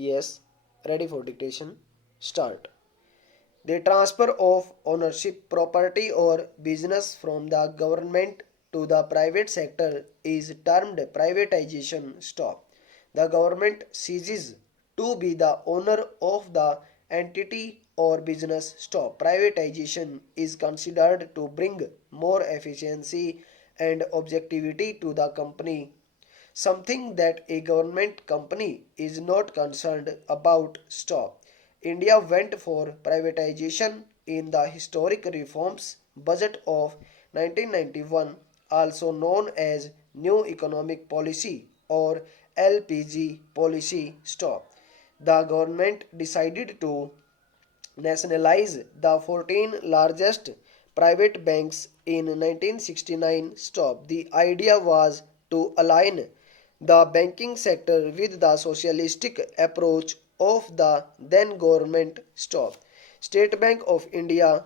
Yes, ready for dictation. Start. The transfer of ownership, property, or business from the government to the private sector is termed privatization. Stop. The government ceases to be the owner of the entity or business. Stop. Privatization is considered to bring more efficiency and objectivity to the company, something that a government company is not concerned about. Stop. India went for privatization in the historic reforms budget of 1991, also known as New Economic Policy or LPG policy. Stop. The government decided to nationalize the 14 largest private banks in 1969. Stop. The idea was to align the banking sector with the socialistic approach of the then government. Stop. State Bank of India,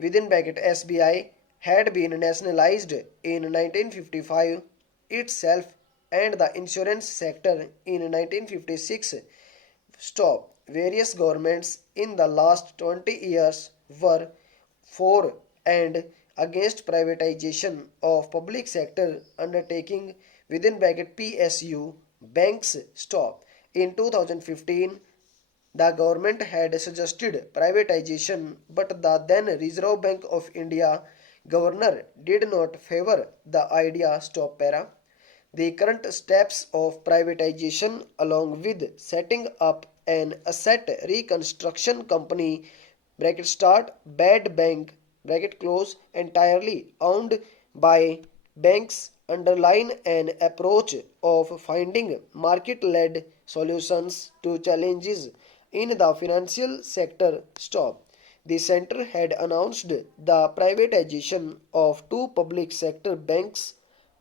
within bracket SBI, had been nationalized in 1955 itself, and the insurance sector in 1956. Stop. Various governments in the last 20 years were for and against privatization of public sector undertaking, within bracket PSU banks. Stop. In 2015, the government had suggested privatization, but the then Reserve Bank of India governor did not favor the idea. Stop para. The current steps of privatization, along with setting up an asset reconstruction company bracket start bad bank bracket close entirely owned by banks, underline an approach of finding market-led solutions to challenges in the financial sector. Stop. The center had announced the privatization of two public sector banks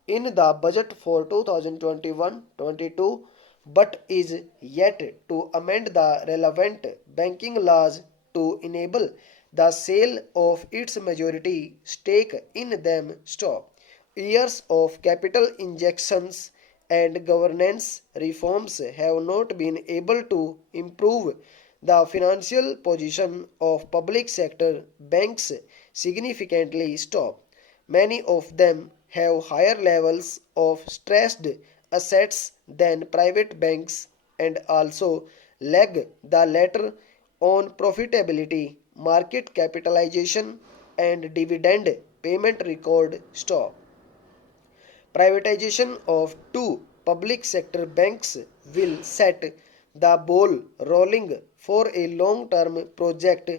in the budget for 2021-22, but is yet to amend the relevant banking laws to enable the sale of its majority stake in them. Stop. Years of capital injections and governance reforms have not been able to improve the financial position of public sector banks significantly. Stop. Many of them have higher levels of stressed assets than private banks and also lag the latter on profitability, market capitalization, and dividend payment record. Stop. Privatization of two public sector banks will set the ball rolling for a long term project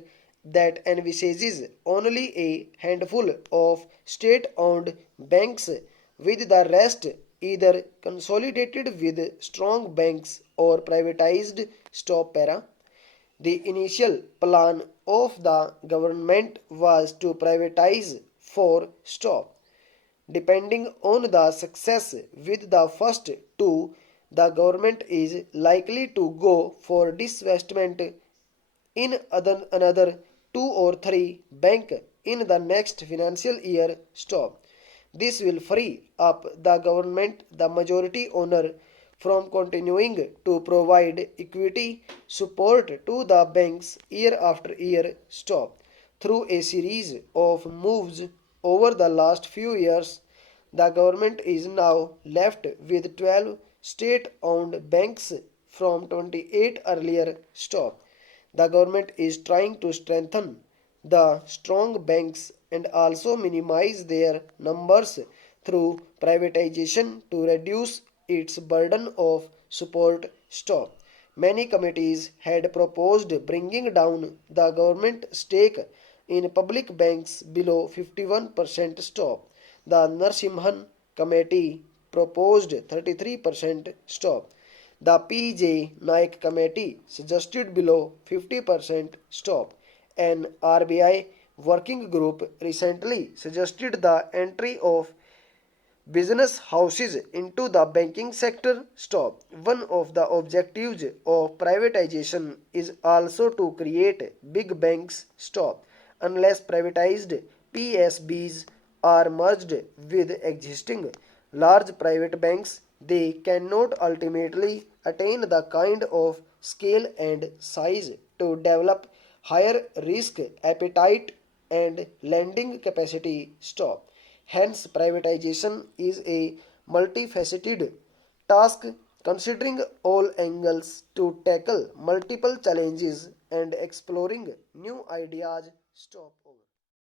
that envisages only a handful of state owned banks, with the rest either consolidated with strong banks or privatized. Stop para. The initial plan of the government was to privatize for. Stop. Depending on the success with the first two, the government is likely to go for divestment in another two or three banks in the next financial year. Stop. This will free up the government, the majority owner, from continuing to provide equity support to the banks year after year. Stop. Through a series of moves over the last few years, the government is now left with 12 state owned banks from 28 earlier. Stop. The government is trying to strengthen the strong banks and also minimize their numbers through privatization to reduce its burden of support. Stop. Many committees had proposed bringing down the government stake in public banks below 51%. Stop. The Narsimhan Committee proposed 33%. Stop. The P.J. Naik Committee suggested below 50%. Stop. An RBI working group recently suggested the entry of business houses into the banking sector. Stop. One of the objectives of privatization is also to create big banks. Stop. Unless privatized, PSBs are merged with existing large private banks, they cannot ultimately attain the kind of scale and size to develop higher risk appetite and lending capacity stop. Hence, privatization is a multifaceted task considering all angles to tackle multiple challenges and exploring new ideas stop.